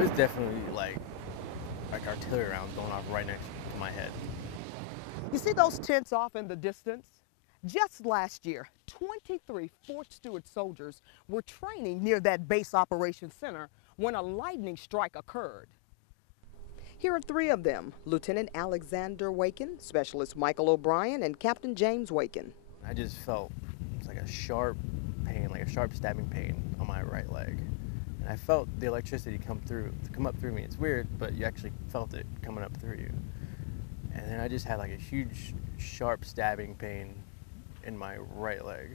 It was definitely like artillery rounds going off right next to my head. You see those tents off in the distance? Just last year, 23 Fort Stewart soldiers were training near that base operations center when a lightning strike occurred. Here are three of them: Lieutenant Alexander Waken, Specialist Michael O'Brien, and Captain James Waken. I just felt it's like a sharp pain, like a sharp stabbing pain on my right leg. And I felt the electricity come up through me. It's weird, but you actually felt it coming up through you. And then I just had like a huge, sharp stabbing pain in my right leg.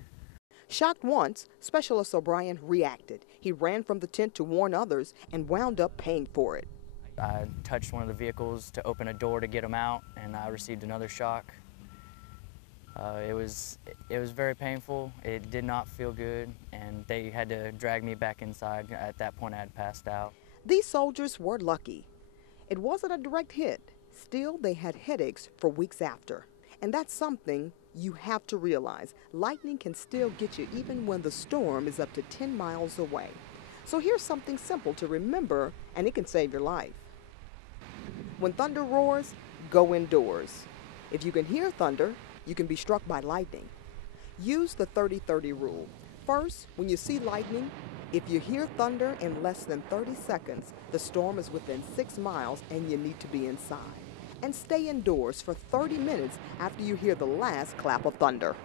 Shocked once, Specialist O'Brien reacted. He ran from the tent to warn others and wound up paying for it. I touched one of the vehicles to open a door to get them out, and I received another shock. It was very painful. It did not feel good, and they had to drag me back inside. At that point, I had passed out. These soldiers were lucky. It wasn't a direct hit. Still, they had headaches for weeks after. And that's something you have to realize. Lightning can still get you even when the storm is up to 10 miles away. So here's something simple to remember, and it can save your life. When thunder roars, go indoors. If you can hear thunder, you can be struck by lightning. Use the 30-30 rule. First, when you see lightning, if you hear thunder in less than 30 seconds, the storm is within 6 miles and you need to be inside. And stay indoors for 30 minutes after you hear the last clap of thunder.